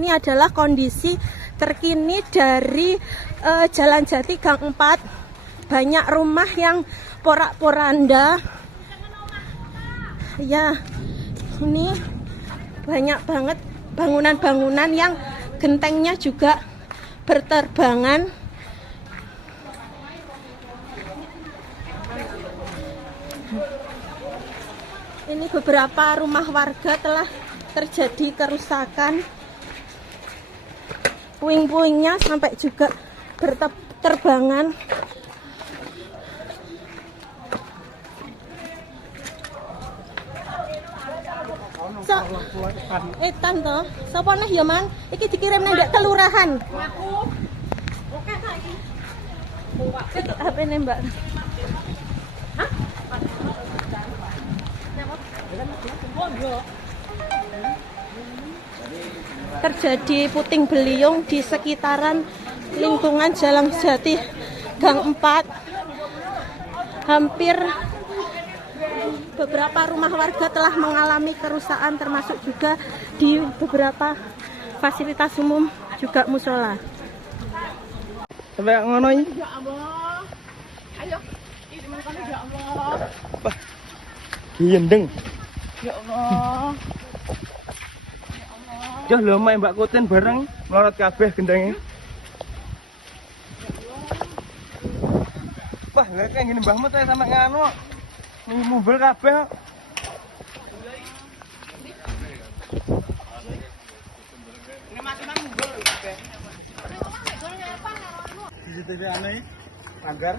ini adalah kondisi terkini dari Jalan Jati Gang 4. Banyak rumah yang porak-poranda. Ya, ini banyak banget bangunan-bangunan yang gentengnya juga berterbangan. Ini beberapa rumah warga telah terjadi kerusakan. Puing-puingnya sampai juga berterbangan. So, etan toh, sapa neh ya Man? Iki dikirim nang ndek kelurahan. Aku. Oke saiki. Iki HP-ne Mbak. Hah? Terjadi puting beliung di sekitaran lingkungan Jalan Jati Gang 4. Hampir beberapa rumah warga telah mengalami kerusakan, termasuk juga di beberapa fasilitas umum juga musola. Sampai ngono iki. Ya Allah. Ayo. Ini mana ya Allah. Wah. Gendeng. Ya Allah. Ya lho mak Mbak Kutin bareng melorot kabeh gendenge. Wah, lha kayak gini Mbahmu teh sama nganu. Ning mobil kabeh. Ini mati-mati mobil kabeh. CCTV aneh, pagar.